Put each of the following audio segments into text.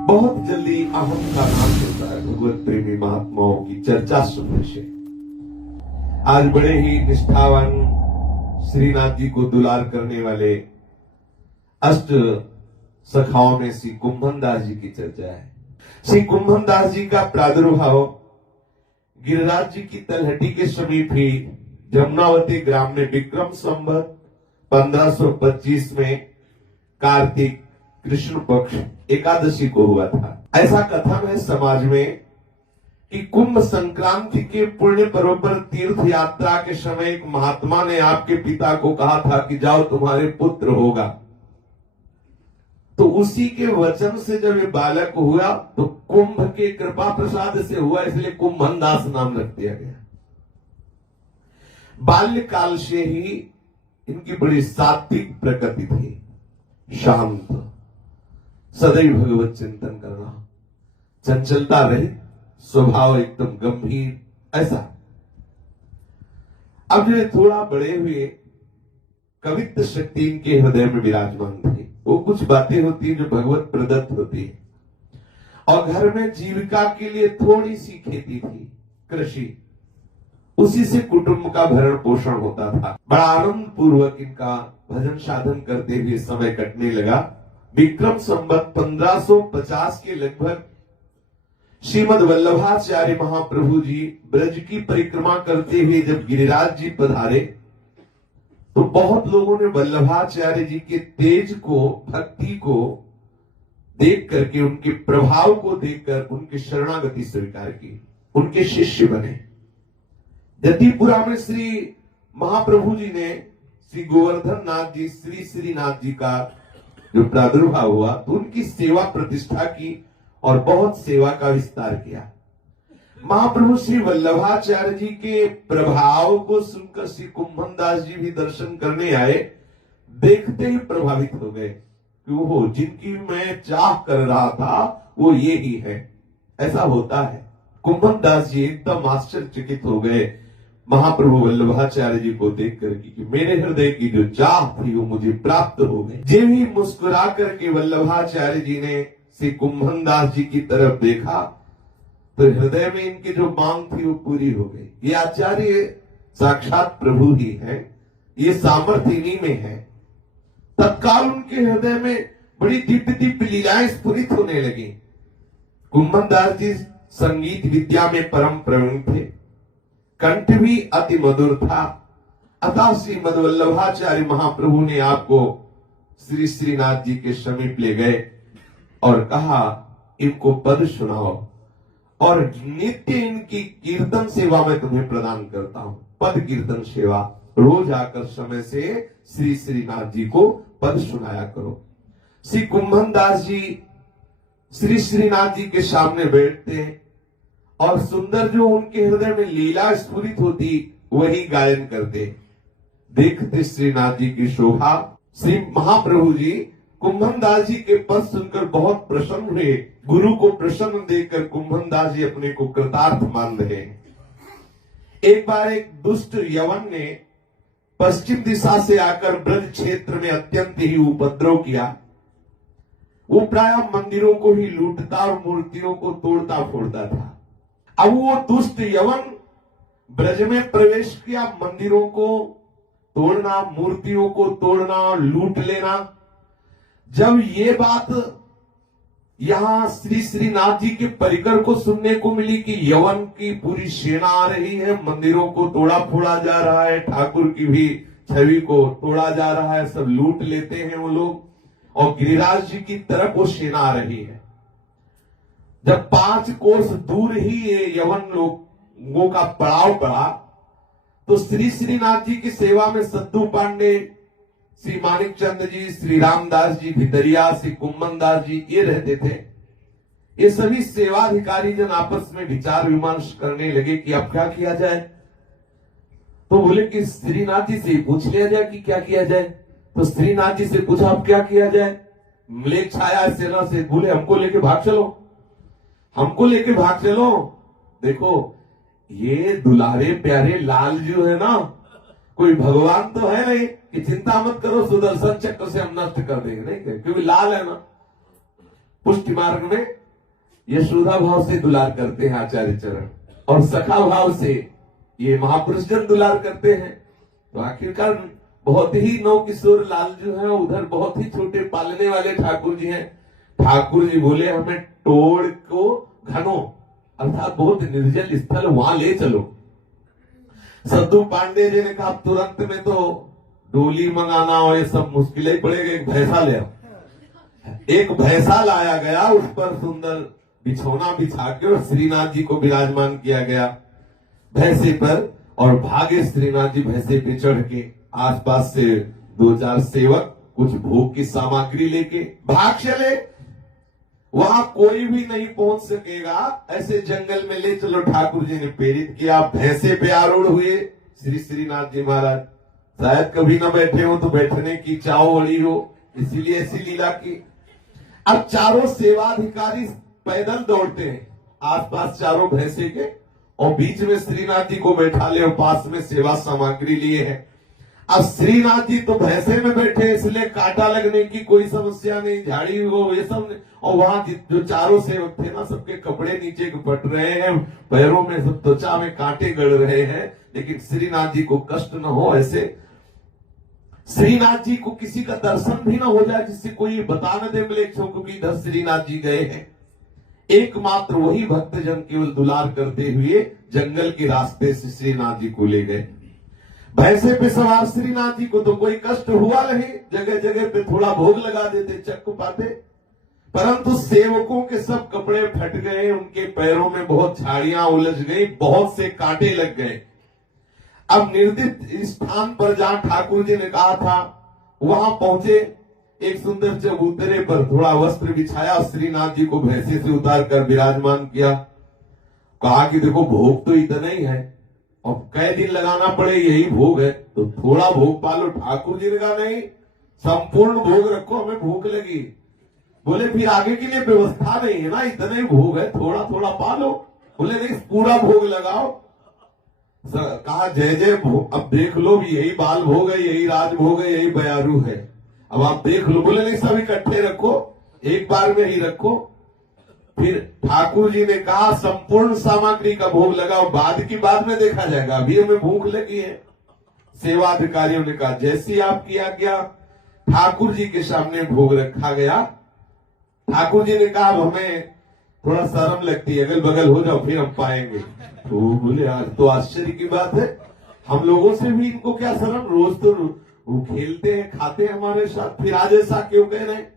बहुत जल्दी अहम का नाम होता है भगवत प्रेमी महात्माओं की चर्चा सुनने से। आज बड़े ही निष्ठावान श्रीनाथ जी को दुलार करने वाले अष्ट सखाओं में श्री कुंभन दास जी की चर्चा है। श्री कुंभन दास जी का प्रादुर्भाव गिरिराज जी की तलहटी के समीप ही जमुनावती ग्राम में विक्रम संवत 1525 में कार्तिक कृष्ण पक्ष एकादशी को हुआ था। ऐसा कथन है समाज में कि कुंभ संक्रांति के पुण्य पर्व पर तीर्थ यात्रा के समय एक महात्मा ने आपके पिता को कहा था कि जाओ तुम्हारे पुत्र होगा। तो उसी के वचन से जब ये बालक हुआ तो कुंभ के कृपा प्रसाद से हुआ, इसलिए कुंभन दास नाम रख दिया गया। बाल्यकाल से ही इनकी बड़ी सात्विक प्रकृति थी, शांत, सदैव भगवत चिंतन करना, चंचलता रहे, स्वभाव एकदम गंभीर, ऐसा। अब जो थोड़ा बड़े हुए कवित्व शक्ति इनके हृदय में विराजमान थी। वो कुछ बातें होती हैं जो भगवत प्रदत्त होती है। और घर में जीविका के लिए थोड़ी सी खेती थी, कृषि, उसी से कुटुंब का भरण पोषण होता था। बड़ा आनंद पूर्वक इनका भजन साधन करते हुए समय कटने लगा। विक्रम संवत 1550 के लगभग श्रीमद वल्लभाचार्य महाप्रभु जी ब्रज की परिक्रमा करते हुए जब गिरिराज जी पधारे तो बहुत लोगों ने वल्लभाचार्य जी के तेज को, भक्ति को देख करके, उनके प्रभाव को देखकर उनकी शरणागति स्वीकार की, उनके शिष्य बने। जतिपुरा में श्री महाप्रभु जी ने श्री गोवर्धन नाथ जी, श्री श्रीनाथ जी का जो प्रादुर्भाव हुआ तो उनकी सेवा प्रतिष्ठा की और बहुत सेवा का विस्तार किया। महाप्रभु श्री वल्लभाचार्य जी के प्रभाव को सुनकर श्री कुंभन दास जी भी दर्शन करने आए। देखते ही प्रभावित हो गए कि वो जिनकी मैं चाह कर रहा था वो ये ही है। ऐसा होता है। कुंभन दास जी एकदम आश्चर्यचकित हो गए महाप्रभु वल्लभाचार्य जी को देख करके कि मेरे हृदय की जो चाह थी वो मुझे प्राप्त हो गई। जे भी मुस्कुरा करके वल्लभाचार्य जी ने श्री कुंभन दास जी की तरफ देखा तो हृदय में इनकी जो मांग थी वो पूरी हो गई। ये आचार्य साक्षात प्रभु ही है, ये सामर्थ्य इन्हीं में है। तत्काल उनके हृदय में बड़ी दिव्य दिव्य लीलाएं स्फुरित होने लगी। कुंभन दास जी संगीत विद्या में परम प्रवीण थे, कंठ भी अति मधुर था। अतः श्रीमद वल्लभाचार्य महाप्रभु ने आपको श्री श्रीनाथ जी के समीप ले गए और कहा इनको पद सुनाओ और नित्य इनकी कीर्तन सेवा मैं तुम्हें प्रदान करता हूं। पद कीर्तन सेवा, रोज आकर समय से श्री श्रीनाथ जी को पद सुनाया करो। श्री कुंभन दास जी श्री श्रीनाथ जी के सामने बैठते हैं और सुंदर जो उनके हृदय में लीला स्फुरित होती वही गायन करते। देखते श्रीनाथ जी की शोभा। श्री महाप्रभु जी कुंभन दास जी के पद सुनकर बहुत प्रसन्न हुए। गुरु को प्रसन्न देखकर कुंभन दास जी अपने को कृतार्थ मान रहे। एक बार एक दुष्ट यवन ने पश्चिम दिशा से आकर ब्रज क्षेत्र में अत्यंत ही उपद्रव किया। वो प्राय मंदिरों को ही लूटता और मूर्तियों को तोड़ता फोड़ता था। अब वो दुष्ट यवन ब्रज में प्रवेश किया, मंदिरों को तोड़ना, मूर्तियों को तोड़ना, लूट लेना। जब ये बात यहां श्री श्रीनाथ जी के परिकर को सुनने को मिली कि यवन की पूरी सेना आ रही है, मंदिरों को तोड़ा फोड़ा जा रहा है, ठाकुर की भी छवि को तोड़ा जा रहा है, सब लूट लेते हैं वो लोग, और गिरिराज जी की तरफ वो सेना आ रही है। जब 5 कोस दूर ही ये यवन लोगों का पड़ाव पड़ा तो श्री श्रीनाथ जी की सेवा में सद्दू पांडे, श्री मानिक चंद जी, श्री रामदास जी भितरिया, श्री कुंभन दास जी ये रहते थे। ये सभी सेवाधिकारी जन आपस में विचार विमर्श करने लगे कि अब क्या किया जाए। तो बोले कि श्रीनाथ जी से पूछ लिया जाए कि क्या किया जाए। तो श्रीनाथ जी से पूछा अब क्या किया जाए। मलेच्छ छाया सेना से, बोले हमको लेके भाग चलो, हमको लेके भाग चलो। देखो ये दुलारे प्यारे लाल जो है ना, कोई भगवान तो है नहीं कि चिंता मत करो सुदर्शन चक्र से हम नष्ट कर देंगे, नहीं, क्योंकि लाल है ना। पुष्टि मार्ग में यशोदा भाव से दुलार करते हैं आचार्य चरण, और सखा भाव से ये महापुरुष जन दुलार करते हैं। तो आखिरकार बहुत ही नौ किशोर लाल जो है उधर बहुत ही छोटे पालने वाले ठाकुर जी हैं। ठाकुर जी बोले हमें टोड़ को घनो अर्थात बहुत निर्जल स्थल वहां ले चलो। सद्दू पांडे जी ने कहा तुरंत में तो डोली मंगाना और ये सब मुश्किल ही पड़ेगा, एक भैंसा ले आओ। एक भैंसा लाया गया, उस पर सुंदर बिछौना बिछा के और श्रीनाथ जी को विराजमान किया गया भैंसे पर, और भागे श्रीनाथ जी भैंसे पे चढ़ के। आसपास से 2-4 सेवक कुछ भोग की सामग्री लेके भाग चले। वहां कोई भी नहीं पहुंच सकेगा, ऐसे जंगल में ले चलो। ठाकुर जी ने प्रेरित किया, भैंसे पे आरूढ़ हुए श्रीनाथ जी महाराज। शायद कभी ना बैठे हो तो बैठने की चाव बड़ी हो, इसीलिए ऐसी लीला की। अब चारों सेवाधिकारी पैदल दौड़ते हैं आसपास चारों भैंसे के, और बीच में श्रीनाथ जी को बैठा ले और पास में सेवा सामग्री लिए है। अब श्रीनाथ जी तो भैंसे में बैठे, इसलिए कांटा लगने की कोई समस्या नहीं, झाड़ी हो ये सब नहीं। और वहां जो चारों सेवक थे ना, सबके कपड़े नीचे पट रहे हैं, पैरों में सब त्वचा में कांटे गड़ रहे हैं, लेकिन श्रीनाथ जी को कष्ट न हो, ऐसे श्रीनाथ जी को किसी का दर्शन भी ना हो जाए जिससे कोई बता न दे मिलेच्छों को कि इधर श्रीनाथ जी गए हैं। एकमात्र वही भक्तजन केवल दुलार करते हुए जंगल के रास्ते से श्रीनाथ जी को ले गए। भैंसे पे सवार श्रीनाथ जी को तो कोई कष्ट हुआ नहीं, जगह जगह पे थोड़ा भोग लगा देते, चक्क पाते, परंतु सेवकों के सब कपड़े फट गए, उनके पैरों में बहुत झाड़ियां उलझ गई, बहुत से कांटे लग गए। अब निर्दिष्ट स्थान पर जहां ठाकुर जी ने कहा था वहां पहुंचे, एक सुंदर चबूतरे पर थोड़ा वस्त्र बिछाया, श्रीनाथ जी को भैंसे से उतार कर विराजमान किया। कहा कि देखो भोग तो इतना ही है, और कई दिन लगाना पड़े यही भोग है, तो थोड़ा भोग पालो। ठाकुर जी ने कहा नहीं, संपूर्ण भोग रखो, हमें भूख लगी। बोले फिर आगे के लिए व्यवस्था नहीं है ना, इतना ही भोग है, थोड़ा थोड़ा पालो। बोले नहीं, पूरा भोग लगाओ। कहा जय जय भोग, अब देख लो भी यही बाल भोग है, यही राज भोग है, यही बयारू है, अब आप देख लो। बोले नहीं, सब इकट्ठे रखो, एक बार में ही रखो। फिर ठाकुर जी ने कहा संपूर्ण सामग्री का भोग लगाओ, बाद की बाद में देखा जाएगा, अभी हमें भूख लगी है। सेवाधिकारियों ने कहा जैसी आपकी आज्ञा। ठाकुर जी के सामने भोग रखा गया। ठाकुर जी ने कहा हमें थोड़ा शर्म लगती है, अगल बगल हो जाओ फिर हम पाएंगे। तो बोले आज तो आश्चर्य की बात है, हम लोगों से भी इनको क्या शर्म, रोज तो वो खेलते हैं खाते हैं हमारे साथ, फिर आज ऐसा क्यों कह रहे हैं।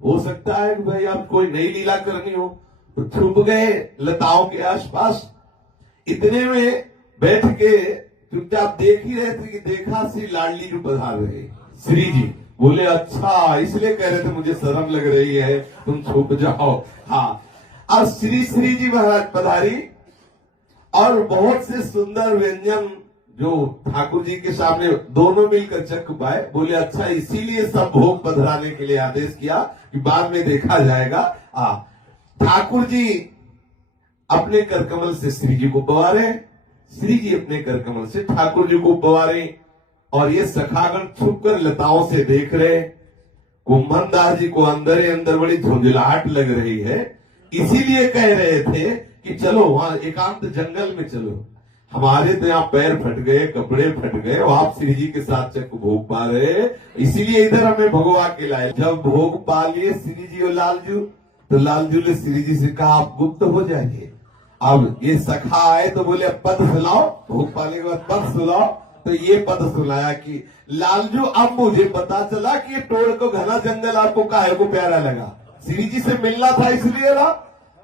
हो सकता है कि भाई आप कोई नई लीला करनी हो। तो छुप गए लताओं के आसपास, इतने में बैठ के चुपचाप देख ही रहे थे कि देखा श्री लाडली जी पधार रहे। श्री जी बोले अच्छा इसलिए कह रहे थे मुझे शर्म लग रही है, तुम छुप जाओ। हाँ, और श्री जी महाराज पधारी, और बहुत से सुंदर व्यंजन जो ठाकुर जी के सामने दोनों मिलकर चख पाए। बोले अच्छा इसीलिए सब भोग पधराने के लिए आदेश किया कि बाद में देखा जाएगा। ठाकुर जी अपने करकमल से श्री जी को पवारे, श्री जी अपने करकमल से ठाकुर जी को पवारे, और ये सखागण छुपकर लताओं से देख रहे। कुंभन दास जी को अंदर ही अंदर बड़ी झुंझलाहट लग रही है, इसीलिए कह रहे थे कि चलो वहां एकांत जंगल में चलो। हमारे तो यहाँ पैर फट गए, कपड़े फट गए, और आप श्री जी के साथ चक भोग पा रहे, इसीलिए इधर हमें भगवा के लाए। जब भोग पा लिए श्री जी और लालजू, तो लालजू ने श्री जी से कहा आप गुप्त हो जाइए। अब ये सखा आए तो बोले पद सुनाओ, भोग पाने के बाद पद सुनाओ। तो ये पद सुनाया कि लालजू अब मुझे पता चला कि ये टोड़ को घना जंगल आपको काहे को प्यारा लगा, श्री जी से मिलना था इसलिए ना।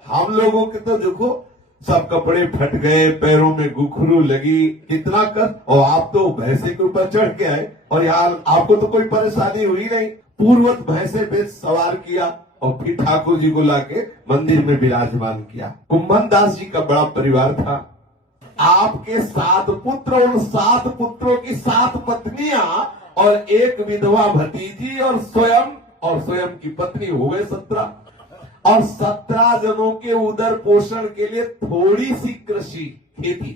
हम लोगों के तो देखो सब कपड़े फट गए, पैरों में गुखरू लगी, कितना कर, और आप तो भैंसे के ऊपर चढ़ के आए, और यहाँ आपको तो कोई परेशानी हुई नहीं। पूर्वत भैंसे पे सवार किया और फिर ठाकुर जी को लाके मंदिर में विराजमान किया। कुंभन दास जी का बड़ा परिवार था। आपके 7 पुत्र, उन 7 पुत्रों की 7 पत्नियां और एक विधवा भतीजी, और स्वयं की पत्नी, हो गए 17। और 17 जनों के उदर पोषण के लिए थोड़ी सी कृषि खेती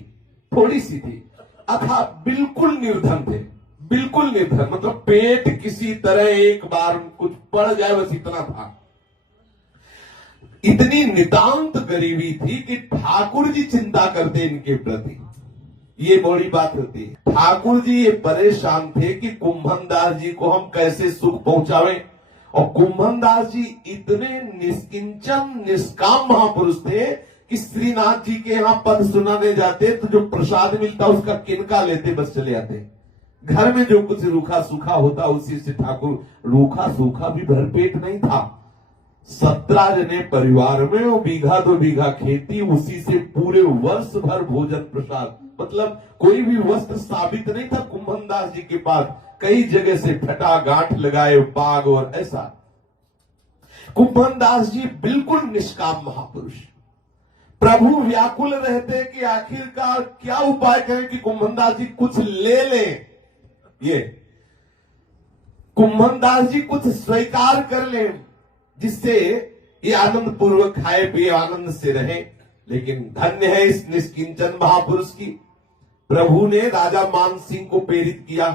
थोड़ी सी थी, अथा बिल्कुल निर्धन थे, बिल्कुल निर्धन, मतलब पेट किसी तरह एक बार कुछ पड़ जाए बस इतना था। इतनी नितांत गरीबी थी कि ठाकुर जी चिंता करते इनके प्रति। ये बड़ी बात होती है। ठाकुर जी ये परेशान थे कि कुंभन दास जी को हम कैसे सुख पहुंचावें, और कुंभन दास जी इतने निष्किंचन निष्काम महापुरुष थे कि श्रीनाथ जी के यहाँ पद सुनाने जाते तो जो प्रसाद मिलता उसका किनका लेते, बस चले आते। घर में जो कुछ रूखा सूखा होता उसी से ठाकुर, रूखा सूखा भी भरपेट नहीं था। 17 जने परिवार में वो बीघा 2 बीघा खेती, उसी से पूरे वर्ष भर भोजन प्रसाद, मतलब कोई भी वस्त्र साबित नहीं था कुंभन दास जी के पास। कई जगह से फटा गांठ लगाए बाग और ऐसा। कुंभन दास जी बिल्कुल निष्काम महापुरुष। प्रभु व्याकुल रहते कि आखिरकार क्या उपाय करें कि कुंभन दास जी कुछ ले लें, ये कुंभन दास जी कुछ स्वीकार कर लें जिससे ये आनंद पूर्वक खाए पिए आनंद से रहे। लेकिन धन्य है इस निष्किंचन महापुरुष की। प्रभु ने राजा मानसिंह को प्रेरित किया।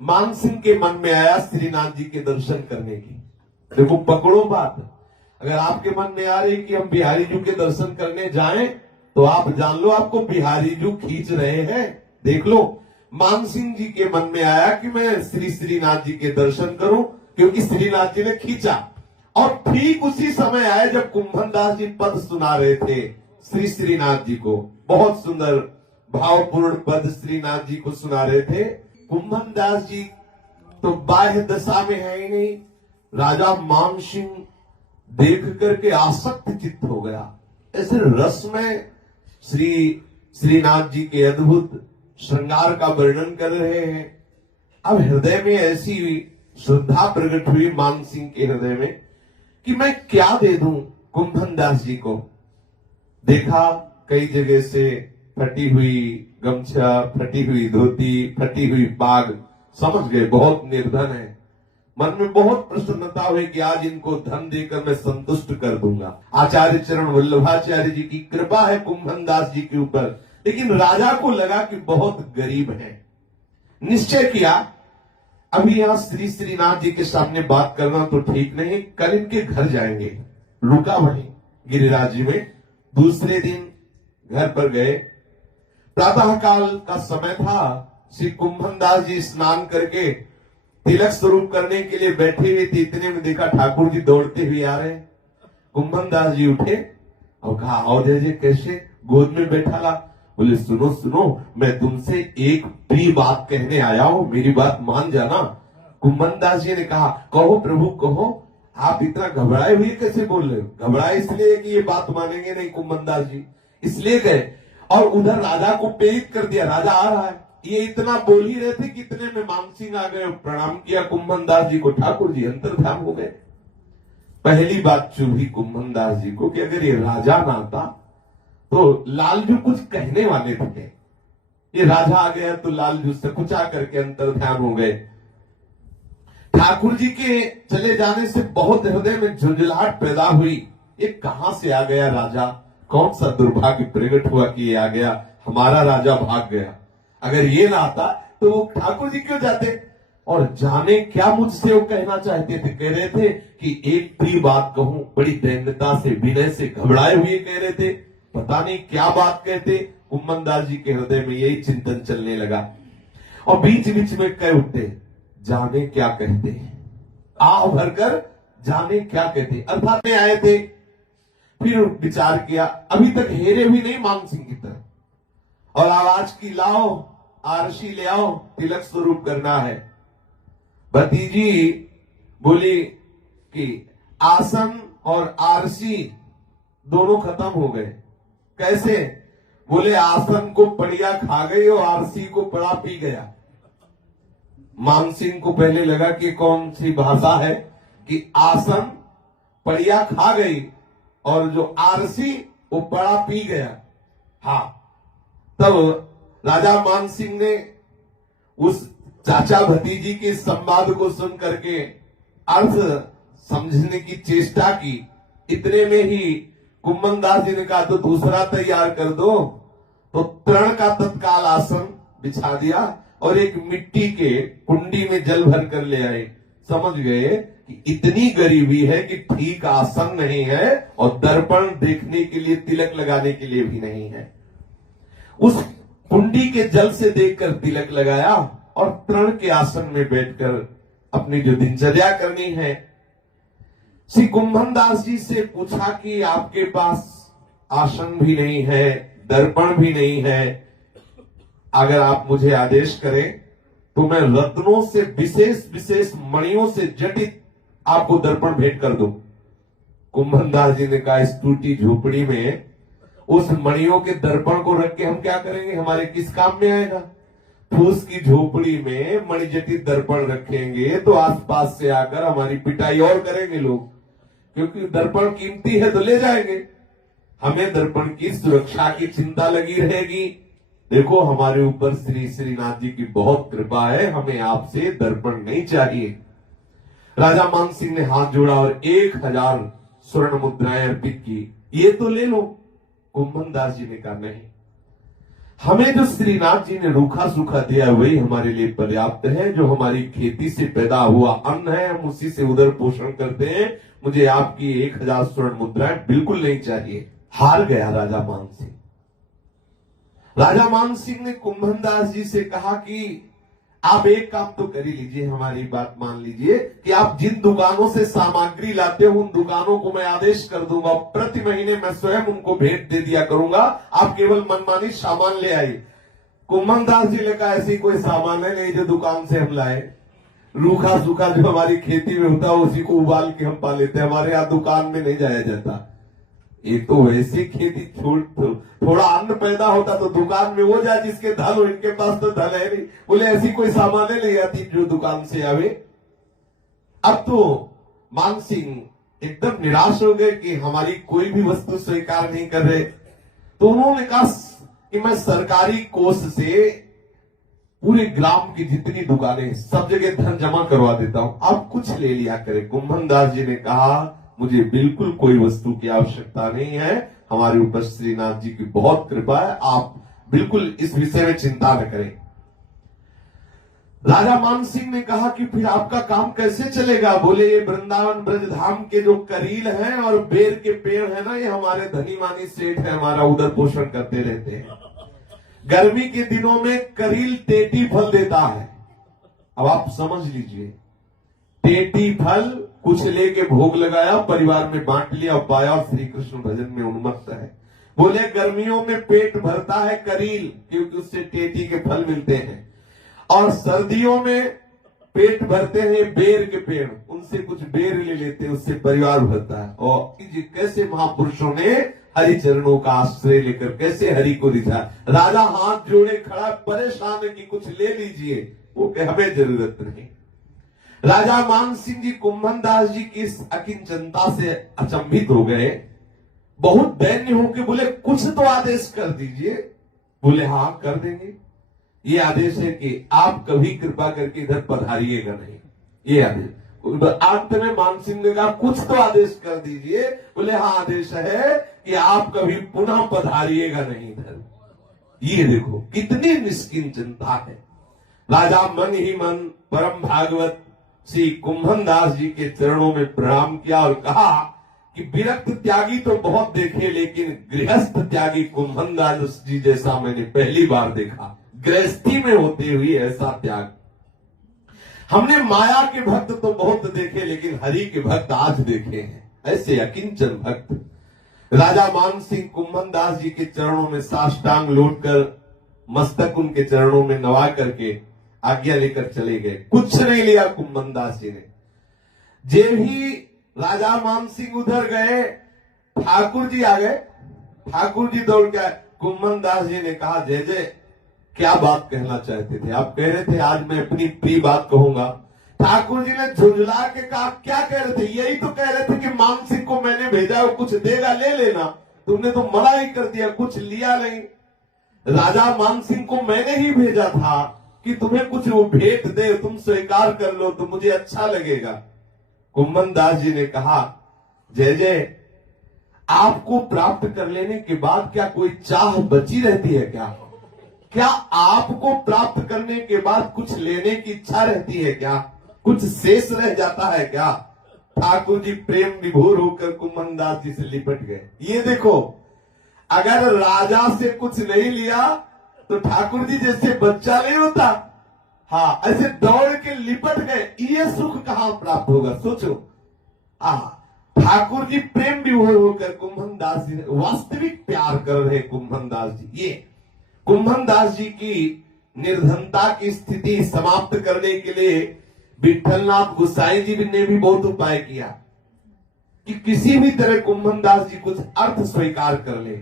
मानसिंह के मन में आया श्रीनाथ जी के दर्शन करने की। देखो पकड़ो बात, अगर आपके मन में आ रही कि हम बिहारी जी के दर्शन करने जाएं तो आप जान लो आपको बिहारी जी खींच रहे हैं। देख लो, मानसिंह जी के मन में आया कि मैं श्रीनाथ जी के दर्शन करूं, क्योंकि श्रीनाथ जी ने खींचा। और ठीक उसी समय आए जब कुंभन दास जी पद सुना रहे थे श्रीनाथ जी को। बहुत सुंदर भावपूर्ण पद श्रीनाथ जी को सुना रहे थे। कुंभन दास जी तो बाह्य दशा में है ही नहीं। राजा मानसिंह देख करके आसक्त चित्त हो गया। ऐसे रस में श्रीनाथ जी के अद्भुत श्रृंगार का वर्णन कर रहे हैं। अब हृदय में ऐसी श्रद्धा प्रकट हुई मानसिंह के हृदय में कि मैं क्या दे दूं कुंभन दास जी को। देखा कई जगह से फटी हुई गमछा, फटी हुई धोती, फटी हुई पाग, समझ गए बहुत निर्धन है। मन में बहुत प्रसन्नता हुई कि आज इनको धन देकर मैं संतुष्ट कर दूंगा। आचार्य चरण वल्लभाचार्य जी की कृपा है कुंभन दास जी के ऊपर। लेकिन राजा को लगा कि बहुत गरीब है। निश्चय किया अभी यहां श्रीनाथ जी के सामने बात करना तो ठीक नहीं, कल इनके घर जाएंगे। रुका वहीं गिरिराज जी में। दूसरे दिन घर पर गए। प्रातः काल का समय था। श्री कुंभन दास जी स्नान करके तिलक स्वरूप करने के लिए बैठे हुए थे। इतने में देखा ठाकुर जी दौड़ते हुए आ रहे। कुंभन दास जी उठे और कहा, आओ जय कैसे? गोद में बैठा ला। बोले, सुनो सुनो, मैं तुमसे एक प्रिय बात कहने आया हूं, मेरी बात मान जाना। कुंभन दास जी ने कहा, कहो प्रभु कहो। आप इतना घबराए हुए कैसे बोल रहे हो? घबराए इसलिए कि ये बात मानेंगे नहीं कुंभन दास जी, इसलिए गए और उधर राजा को प्रेरित कर दिया। राजा आ रहा है। ये इतना बोल ही रहे थे कि इतने में मानसिंह आ गए। प्रणाम किया कुंभन दास जी को। ठाकुर जी अंतर्धान हो गए। पहली बात चुभी कुंभन दास जी को कि अगर ये राजा ना आता तो लालजू कुछ कहने वाले थे। ये राजा आ गया तो लालजू से कुछ आकर के अंतर्ध्यान हो गए। ठाकुर जी के चले जाने से बहुत हृदय में झुंझलाहट पैदा हुई। ये कहां से आ गया राजा? कौन सा दुर्भाग्य प्रकट हुआ कि ये आ गया, हमारा राजा भाग गया। अगर ये ना आता तो वो ठाकुर जी क्यों जाते? और जाने क्या मुझसे वो कहना चाहते थे। कह रहे थे कि एक प्रिय बात कहूं। बड़ी दैन्यता से विनय से घबराए हुए कह रहे थे। पता नहीं क्या बात कहते। कुंभन दास जी के हृदय में यही चिंतन चलने लगा और बीच बीच में कह उठते, जाने क्या कहते, आह भरकर जाने क्या कहते। अर्थात में आए थे। फिर विचार किया, अभी तक हेरे भी नहीं मानसिंह की तरह, और आवाज की लाओ आरसी ले आओ, तिलक स्वरूप करना है। भतीजी बोली कि आसन और आरसी दोनों खत्म हो गए। कैसे? बोले आसन को पड़िया खा गई और आरसी को पड़ा पी गया। मानसिंह को पहले लगा कि कौन सी भाषा है कि आसन पड़िया खा गई और जो आरसी वो पड़ा पी गया। हाँ, तब राजा मानसिंह ने उस चाचा भतीजी के संवाद को सुन करके अर्थ समझने की चेष्टा की। इतने में ही कुंभन दास जी ने कहा, तो दूसरा तैयार कर दो। तो तृण का तत्काल आसन बिछा दिया और एक मिट्टी के कुंडी में जल भर कर ले आए। समझ गए कि इतनी गरीबी है कि ठीक आसन नहीं है और दर्पण देखने के लिए, तिलक लगाने के लिए भी नहीं है। उस कुंडी के जल से देखकर तिलक लगाया और तृण के आसन में बैठकर अपनी जो दिनचर्या करनी है। श्री कुंभन दास जी से पूछा कि आपके पास आसन भी नहीं है, दर्पण भी नहीं है, अगर आप मुझे आदेश करें तो मैं रत्नों से विशेष विशेष मणियों से जटित आपको दर्पण भेंट कर दूं। कुंभन दास जी ने कहा, इस टूटी झोपड़ी में उस मणियों के दर्पण को रख के हम क्या करेंगे, हमारे किस काम में आएगा। फूस की झोपड़ी में मणिजटित दर्पण रखेंगे तो आसपास से आकर हमारी पिटाई और करेंगे लोग, क्योंकि दर्पण कीमती है तो ले जाएंगे। हमें दर्पण की सुरक्षा की चिंता लगी रहेगी। देखो, हमारे ऊपर श्री श्रीनाथ जी की बहुत कृपा है, हमें आपसे दर्पण नहीं चाहिए। राजा मान सिंह ने हाथ जोड़ा और 1000 स्वर्ण मुद्राएं अर्पित की, ये तो ले लो। कुंभन दास जी ने कहा, नहीं, हमें जो श्रीनाथ जी ने रूखा सूखा दिया वही हमारे लिए पर्याप्त है। जो हमारी खेती से पैदा हुआ अन्न है, हम उसी से उदर पोषण करते हैं। मुझे आपकी 1000 स्वर्ण मुद्राएं बिल्कुल नहीं चाहिए। हार गया राजा मान सिंह। राजा मान सिंह ने कुंभन दास जी से कहा कि आप एक काम तो कर ही लीजिए, हमारी बात मान लीजिए कि आप जिन दुकानों से सामग्री लाते हो उन दुकानों को मैं आदेश कर दूंगा, प्रति महीने मैं स्वयं उनको भेंट दे दिया करूंगा, आप केवल मनमानी सामान ले आइए। कुंभन दास जी ने कहा, ऐसी कोई सामान है नहीं जो दुकान से हम लाए। रूखा सूखा जो हमारी खेती में होता है उसी को उबाल के हम पा लेते हैं, हमारे यहाँ दुकान में नहीं जाया जाता। ये तो वैसी खेती थोड़ा अन्न पैदा होता तो दुकान में वो जाए जिसके धन हो, इनके पास तो धन है नहीं। बोले ऐसी कोई सामान नहीं आती जो दुकान से आवे। अब तो मान सिंह एकदम निराश हो गए कि हमारी कोई भी वस्तु स्वीकार नहीं कर रहे। तो उन्होंने कहा कि मैं सरकारी कोष से पूरे ग्राम की जितनी दुकानें सब जगह धन जमा करवा देता हूं, आप कुछ ले लिया करें। कुंभन दास जी ने कहा, मुझे बिल्कुल कोई वस्तु की आवश्यकता नहीं है, हमारे ऊपर श्रीनाथ जी की बहुत कृपा है, आप बिल्कुल इस विषय में चिंता न करें। राजा मान सिंह ने कहा कि फिर आपका काम कैसे चलेगा। बोले, ये वृंदावन ब्रजधाम के जो करील हैं और बेर के पेड़ है ना, ये हमारे धनी मानी सेठ है, हमारा उदर पोषण करते रहते हैं। गर्मी के दिनों में करील टेटी फल देता है। अब आप समझ लीजिए, टेटी फल कुछ लेके भोग लगाया, परिवार में बांट लिया और पाया और श्री कृष्ण भजन में उन्मत्त है। बोले, गर्मियों में पेट भरता है करील, क्योंकि उससे टेटी के फल मिलते हैं, और सर्दियों में पेट भरते हैं बेर के पेड़, उनसे कुछ बेर ले लेते हैं, उससे परिवार भरता है। और कैसे महापुरुषों ने हरि चरणों का आश्रय लेकर कैसे हरि को रिझा। राजा हाथ जोड़े खड़ा, परेशान है कि कुछ ले लीजिए, वो कहे हमें जरूरत नहीं। राजा मान सिंह जी कुंभन दास जी की इस अकिंचनता से अचंभित हो गए, बहुत दैन्य होकर बोले, कुछ तो आदेश कर दीजिए। बोले, हाँ कर देंगे। ये आदेश है कि आप कभी कृपा करके इधर पधारिएगा नहीं, ये आदेश। अंत में मान सिंह ने कहा, कुछ तो आदेश कर दीजिए। बोले, हाँ आदेश है कि आप कभी पुनः पधारिएगा नहीं इधर। ये देखो कितनी निष्किंचनता है। राजा मन ही मन परम भागवत श्री कुंभन दास जी के चरणों में प्रणाम किया और कहा कि विरक्त त्यागी तो बहुत देखे, लेकिन गृहस्थ त्यागी कुंभन दास जी जैसा मैंने पहली बार देखा। गृहस्थी में होते हुए ऐसा त्याग। हमने माया के भक्त तो बहुत देखे, लेकिन हरि के भक्त आज देखे हैं, ऐसे अकिंचन भक्त। राजा मान सिंह कुंभन दास जी के चरणों में साष्टांग लौटकर मस्तक उनके चरणों में नवा करके आज्ञा लेकर चले गए। कुछ नहीं लिया कुंभन दास जी ने। जे ही राजा मान सिंह उधर गए, ठाकुर जी आ गए। ठाकुर जी दौड़ के कुंभन दास जी ने कहा, जय जय, क्या बात कहना चाहते थे? आप कह रहे थे आज मैं अपनी प्रिय बात कहूंगा। ठाकुर जी ने झुंझला के कहा, क्या कह रहे थे? यही तो कह रहे थे कि मान सिंह को मैंने भेजा, वो कुछ देगा ले लेना, तुमने तो मना ही कर दिया, कुछ लिया नहीं। राजा मान सिंह को मैंने ही भेजा था कि तुम्हें कुछ वो भेंट दे, तुम स्वीकार कर लो तो मुझे अच्छा लगेगा। कुंभन दास जी ने कहा, जय जय, आपको प्राप्त कर लेने के बाद क्या कोई चाह बची रहती है क्या? क्या आपको प्राप्त करने के बाद कुछ लेने की इच्छा रहती है क्या? कुछ शेष रह जाता है क्या? ठाकुर जी प्रेम विभोर होकर कुंभन दास जी से लिपट गए। ये देखो, अगर राजा से कुछ नहीं लिया तो ठाकुर जी जैसे बच्चा नहीं होता, हाँ ऐसे दौड़ के लिपट गए। ये सुख कहां प्राप्त होगा, सोचो। हाँ, ठाकुर जी प्रेम विभोर होकर कुंभन दास जी वास्तविक प्यार कर रहे कुंभन दास जी। ये कुंभन दास जी की निर्धनता की स्थिति समाप्त करने के लिए विठलनाथ गोसाई जी ने भी बहुत उपाय किया कि किसी भी तरह कुंभन दास जी कुछ अर्थ स्वीकार कर ले।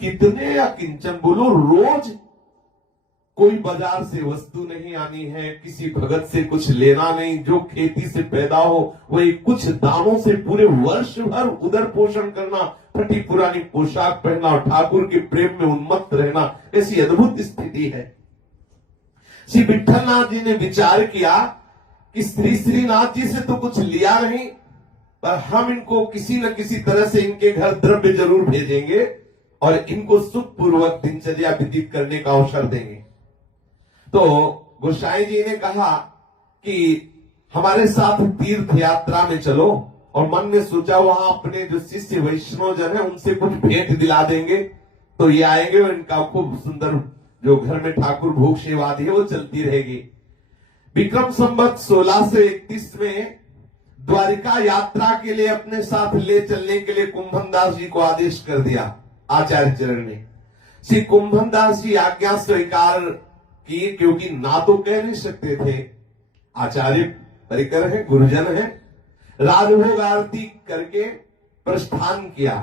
कितने या किंचन बोलो, रोज कोई बाजार से वस्तु नहीं आनी है, किसी भगत से कुछ लेना नहीं, जो खेती से पैदा हो वही कुछ दानों से पूरे वर्ष भर उदर पोषण करना, फटी पुरानी पोशाक पहनना और ठाकुर के प्रेम में उन्मत्त रहना, ऐसी अद्भुत स्थिति है। श्री विठलनाथ जी ने विचार किया कि श्री श्रीनाथ जी से तो कुछ लिया नहीं, पर हम इनको किसी न किसी तरह से इनके घर द्रव्य जरूर भेजेंगे और इनको सुखपूर्वक दिनचर्या व्यतीत करने का अवसर देंगे। तो गोसाई जी ने कहा कि हमारे साथ तीर्थ यात्रा में चलो, और मन में सोचा वहां अपने जो शिष्य वैष्णव जन है उनसे कुछ भेंट दिला देंगे तो ये आएंगे और इनका खूब सुंदर जो घर में ठाकुर भोग सेवा आदि है वो चलती रहेगी। विक्रम संवत 1631 में द्वारिका यात्रा के लिए अपने साथ ले चलने के लिए कुंभन दास जी को आदेश कर दिया आचार्य चरण ने। श्री कुंभन दास जी आज्ञा स्वीकार किए, क्योंकि ना तो कह नहीं सकते थे, आचार्य परिकर है, गुरुजन है। राजभोग आरती करके प्रस्थान किया।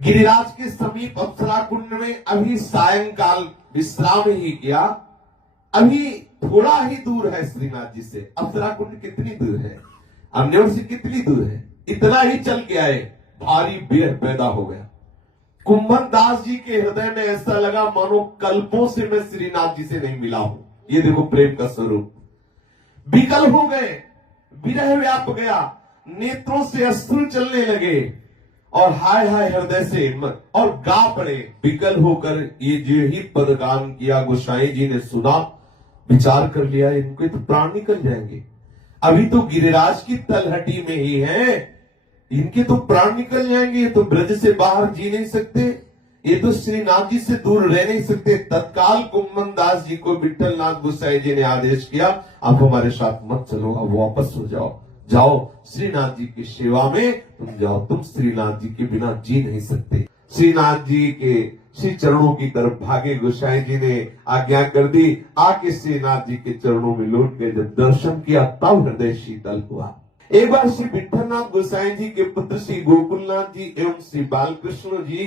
गिरिराज के समीप अप्सरा कुंड में अभी सायंकाल विश्राम ही किया। अभी थोड़ा ही दूर है श्रीनाथ जी से। अप्सरा कुंड कितनी दूर है, अमनेर से कितनी दूर है, इतना ही चल के आए, भारी बेह पैदा हो गया। कुंभन दास जी के हृदय में ऐसा लगा मानो कल्पों से मैं श्रीनाथ जी से नहीं मिला हूं। ये देखो प्रेम का स्वरूप। विकल हो गए, विरह व्याप गया, नेत्रों से अश्रु चलने लगे और हाय हाय हृदय से और गा पड़े। विकल होकर ये जो ही पदगान किया गोसाई जी ने सुना, विचार कर लिया इनके तो प्राण निकल जाएंगे, अभी तो गिरिराज की तलहटी में ही है, इनके तो प्राण निकल जाएंगे, ये तो ब्रज से बाहर जी नहीं सकते, ये तो श्रीनाथ जी से दूर रह नहीं सकते। तत्काल कुंभन दास जी को विठलनाथ गोसाई जी ने आदेश किया, आप हमारे साथ मत चलो, अब वापस हो जाओ, जाओ श्रीनाथ जी की सेवा में तुम जाओ, तुम श्रीनाथ जी के बिना जी नहीं सकते। श्रीनाथ जी के श्री चरणों की तरफ भागे। गोसाई जी ने आज्ञा कर दी, आके श्रीनाथ जी के चरणों में लौट गए। जब दर्शन किया तब हृदय शीतल हुआ। एक बार श्री विठलनाथ गोसाई जी के पुत्र श्री गोकुलनाथ जी एवं श्री बालकृष्ण जी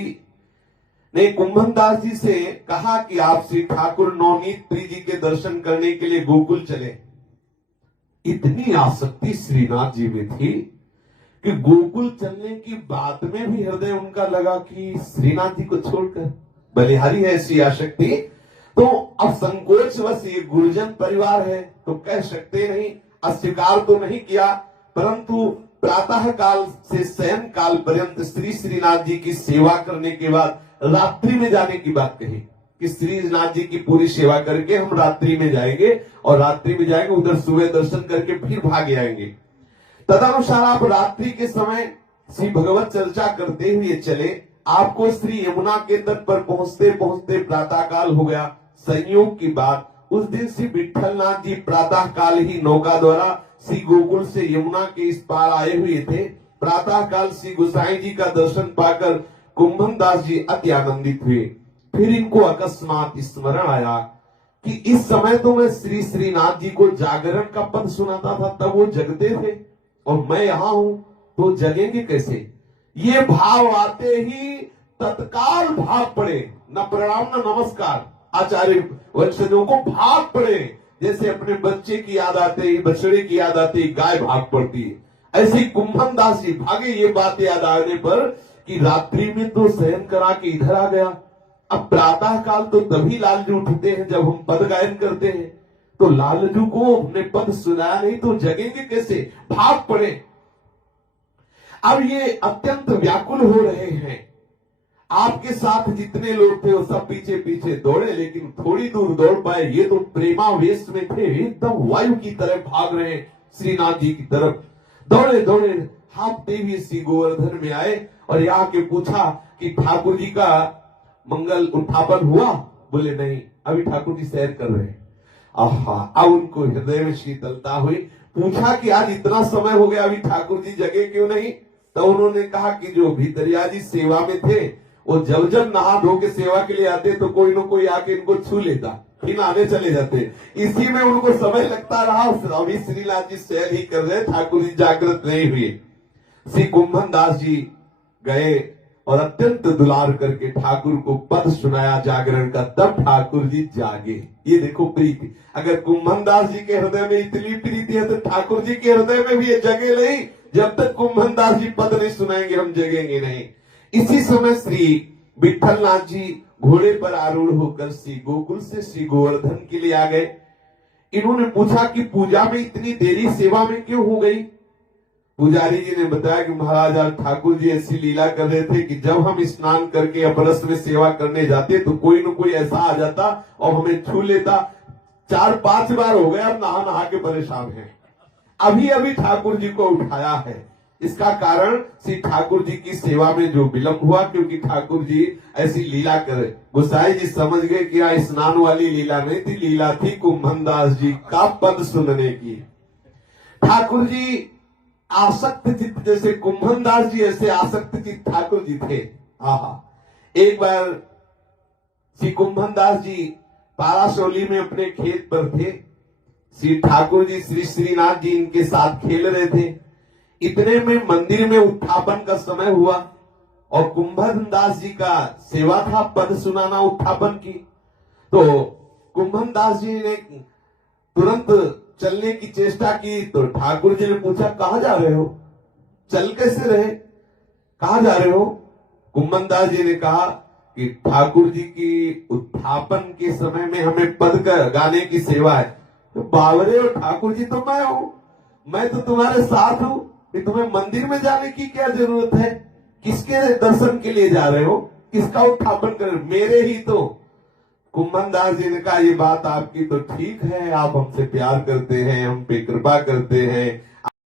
ने कुंभन दास जी से कहा कि आप श्री ठाकुर नवनीत प्री जी के दर्शन करने के लिए गोकुल चले। इतनी आसक्ति श्रीनाथ जी में थी कि गोकुल चलने की बात में भी हृदय उनका लगा कि श्रीनाथ जी को छोड़कर, बलिहारी है ऐसी आसक्ति। तो अब संकोचवश ये गुरुजन परिवार है तो कह सकते नहीं, अस्वीकार तो नहीं किया, परंतु प्रातः काल से शयन काल पर्यंत श्री श्रीनाथ जी की सेवा करने के बाद रात्रि में जाने की बात कही कि श्रीनाथ जी की पूरी सेवा करके हम रात्रि में जाएंगे और रात्रि में जाएंगे, उधर सुबह दर्शन करके फिर भाग आएंगे। तदनुसार आप रात्रि के समय श्री भगवत चर्चा करते हुए चले। आपको श्री यमुना के तट पर पहुंचते पहुंचते प्रातः काल हो गया। संयोग की बात, उस दिन श्री विठलनाथ जी प्रातः काल ही नौका द्वारा श्री गोकुल से यमुना के इस पार आए हुए थे। प्रातः काल श्री गोसाई जी का दर्शन पाकर कुंभन दास जी अति आनंदित हुए। फिर इनको अकस्मात स्मरण आया कि इस समय तो मैं श्री श्रीनाथ जी को जागरण का पद सुनाता था, तब वो जगते थे और मैं यहां हूं तो जगेंगे कैसे। ये भाव आते ही तत्काल भाग पड़े, न प्रणाम न नमस्कार। आचार्य वंशजों को भाग पड़े, जैसे अपने बच्चे की याद आते ही, बछड़े की याद आती ही गाय भाग पड़ती है, ऐसे ही कुंभन दास जी भागे। ये बात याद आने पर कि रात्रि में तो शयन करा के इधर आ गया, अब प्रातः काल तो तभी लालजू उठते हैं जब हम पद गायन करते हैं, तो लालजू को अपने पद सुनाया नहीं तो जगेंगे कैसे, भाग पड़े। अब ये अत्यंत व्याकुल हो रहे हैं। आपके साथ जितने लोग थे वो सब पीछे पीछे दौड़े, लेकिन थोड़ी दूर दौड़ पाए। ये तो प्रेमावेश में थे, एकदम वायु की तरह भाग रहे श्रीनाथ जी की तरफ। दौड़े दौड़े हाँफते हुए श्री गोवर्धन में आए और यहाँ के पूछा कि ठाकुर जी का मंगल उत्थापन हुआ? बोले नहीं, अभी ठाकुर जी सैर कर रहे हैं। आहा, अब उनको हृदय में शीतलता हुई। पूछा कि आज इतना समय हो गया, अभी ठाकुर जी जगे क्यों नहीं? तो उन्होंने कहा कि जो भीतरिया जी सेवा में थे, वो जब जब नहा धो के सेवा के लिए आते तो कोई न कोई आके इनको छू लेता, फिर आने चले जाते। इसी में उनको समय लगता रहा। अभी श्रीनाथ जी सैर ही कर रहे, ठाकुर जी जागृत नहीं हुए। श्री कुंभन दास जी गए और अत्यंत दुलार करके ठाकुर को पद सुनाया जागरण का, तब ठाकुर जी जागे। ये देखो प्रीति, अगर कुंभन दास जी के हृदय में इतनी प्रीति है तो ठाकुर जी के हृदय में भी ये जगे नहीं। जब तक कुंभन दास जी पद नहीं सुनाएंगे हम जगेंगे नहीं। इसी समय श्री विठलनाथ जी घोड़े पर आरूढ़ होकर श्री गोकुल से श्री गोवर्धन के लिए आ गए। इन्होंने पूछा कि पूजा में इतनी देरी सेवा में क्यों हो गई? पुजारी जी ने बताया कि महाराज आज ठाकुर जी ऐसी लीला कर रहे थे कि जब हम स्नान करके अपरस में सेवा करने जाते तो कोई न कोई ऐसा आ जाता और हमें छू लेता। 4-5 बार हो गया, अब नहा नहा के परेशान हैं। अभी अभी ठाकुर जी को उठाया है। इसका कारण श्री ठाकुर जी की सेवा में जो विलंब हुआ, क्योंकि ठाकुर जी ऐसी लीला करे। गोसाई जी समझ गए कि यहाँ स्नान वाली लीला नहीं थी, लीला थी कुंभन दास जी का पद सुनने की। ठाकुर जी आसक्त चित्त, जैसे कुंभन दास जी ऐसे आसक्त चित्त ठाकुर जी थे। एक बार श्री कुंभन दास जी पारासोली में अपने खेत पर थे। श्री ठाकुर जी श्री श्रीनाथ जी इनके साथ खेल रहे थे। इतने में मंदिर में उत्थापन का समय हुआ और कुंभन दास जी का सेवा था पद सुनाना उत्थापन की। तो कुंभन दास जी ने तुरंत चलने की चेष्टा की तो ठाकुर जी ने पूछा कहां जा रहे हो? चल कैसे रहे? कहां जा रहे हो? कुंभन दास जी ने कहा कि ठाकुर जी की उत्थापन के समय में हमें पद का गाने की सेवा है। तो बावरे हो, ठाकुर जी तो मैं हूं, मैं तो तुम्हारे साथ हूं, कि तुम्हें मंदिर में जाने की क्या जरूरत है? किसके दर्शन के लिए जा रहे हो? किसका उत्थापन कर? मेरे ही तो। कुंभन दास जी ने कहा ये बात आपकी तो ठीक है, आप हमसे प्यार करते हैं, हम पे कृपा करते हैं,